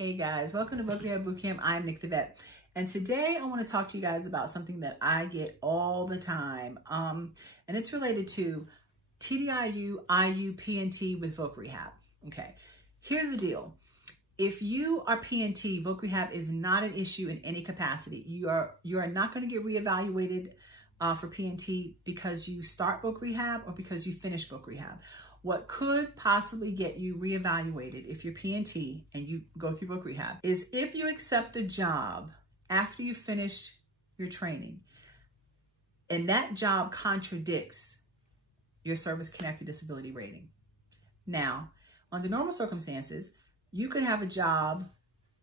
Hey guys, welcome to Voc Rehab Bootcamp. I'm Nick the Vet, and today I want to talk to you guys about something that I get all the time, and it's related to TDIU, IU, PNT with Voc Rehab. Okay, here's the deal. If you are PNT, Voc Rehab is not an issue in any capacity. You are not going to get reevaluated for PNT because you start Voc Rehab or because you finish Voc Rehab. What could possibly get you reevaluated if you're PNT and you go through Voc Rehab is if you accept a job after you finish your training and that job contradicts your service-connected disability rating. Now, under normal circumstances, you could have a job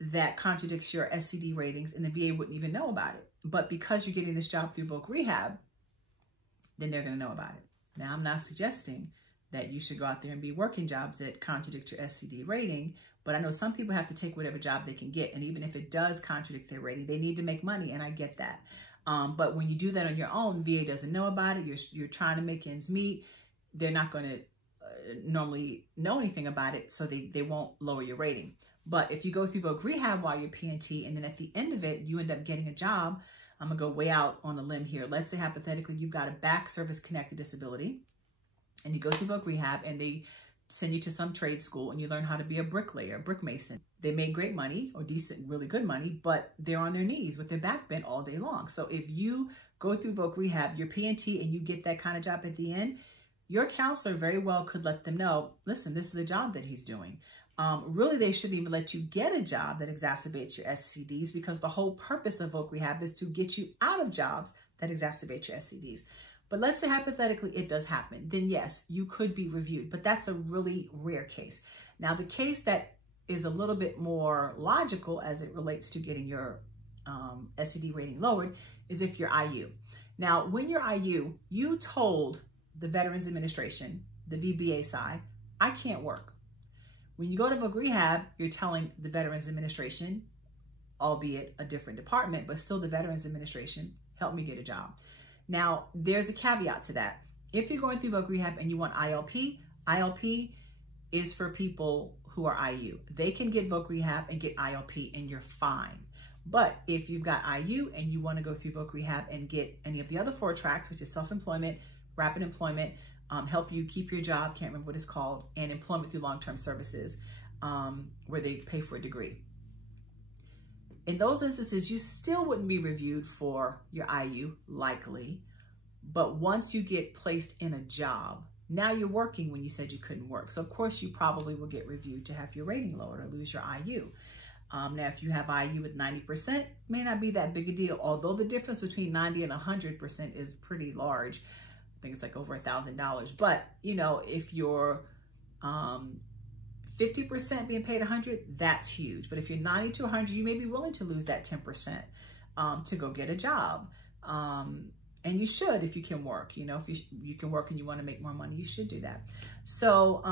that contradicts your SCD ratings and the VA wouldn't even know about it. But because you're getting this job through Voc Rehab, then they're going to know about it. Now, I'm not suggesting that you should go out there and be working jobs that contradict your SCD rating. But I know some people have to take whatever job they can get. And even if it does contradict their rating, they need to make money. And I get that. But when you do that on your own, VA doesn't know about it. You're trying to make ends meet. They're not going to normally know anything about it. So they won't lower your rating. But if you go through Voc Rehab while you're PNT, and then at the end of it, you end up getting a job. I'm going to go way out on a limb here. Let's say hypothetically, you've got a back service-connected disability. And you go through Voc Rehab and they send you to some trade school and you learn how to be a bricklayer, brick mason. They make great money or decent, really good money, but they're on their knees with their back bent all day long. So if you go through Voc Rehab, you're PNT and you get that kind of job at the end, your counselor very well could let them know, listen, this is a job that he's doing. Really, they shouldn't even let you get a job that exacerbates your SCDs because the whole purpose of Voc Rehab is to get you out of jobs that exacerbate your SCDs. But let's say hypothetically it does happen, then yes, you could be reviewed, but that's a really rare case. Now, the case that is a little bit more logical as it relates to getting your SCD rating lowered is if you're IU. Now, when you're IU, you told the Veterans Administration, the VBA side, I can't work. When you go to Voc Rehab, you're telling the Veterans Administration, albeit a different department, but still the Veterans Administration, help me get a job. Now, there's a caveat to that. If you're going through Voc Rehab and you want ILP, ILP is for people who are IU. They can get Voc Rehab and get ILP and you're fine. But if you've got IU and you want to go through Voc Rehab and get any of the other 4 tracks, which is self-employment, rapid employment, help you keep your job, can't remember what it's called, and employment through long-term services, where they pay for a degree. In those instances, you still wouldn't be reviewed for your IU, likely. But once you get placed in a job, now you're working when you said you couldn't work. So of course, you probably will get reviewed to have your rating lowered or lose your IU. Now, if you have IU with 90%, may not be that big a deal. Although the difference between 90 and 100% is pretty large. I think it's like over $1,000. But, you know, if you're 50% being paid 100, that's huge. But if you're 90 to 100, you may be willing to lose that 10% to go get a job. And you should if you can work. You know, if you can work and you want to make more money, you should do that. So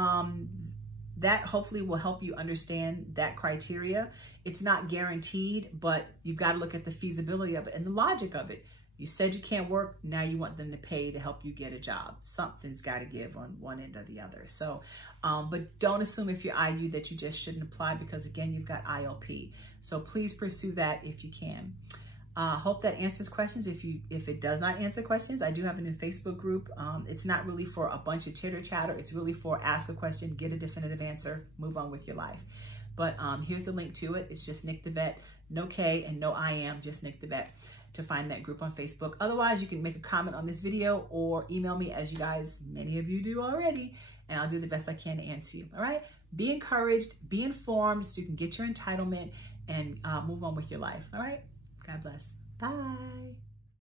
that hopefully will help you understand that criteria. It's not guaranteed, but you've got to look at the feasibility of it and the logic of it. You said you can't work, now you want them to pay to help you get a job. Something's got to give on one end or the other. So, but don't assume if you're IU that you just shouldn't apply because again, you've got ILP. So please pursue that if you can. Hope that answers questions. If it does not answer questions, I do have a new Facebook group. It's not really for a bunch of chitter chatter. It's really for ask a question, get a definitive answer, move on with your life. But here's the link to it. It's just Nick the Vet, no K and no I am, just Nick the Vet, to find that group on Facebook. Otherwise, you can make a comment on this video or email me, as you guys, many of you do already, and I'll do the best I can to answer you, all right? Be encouraged, be informed so you can get your entitlement and move on with your life, all right? God bless. Bye.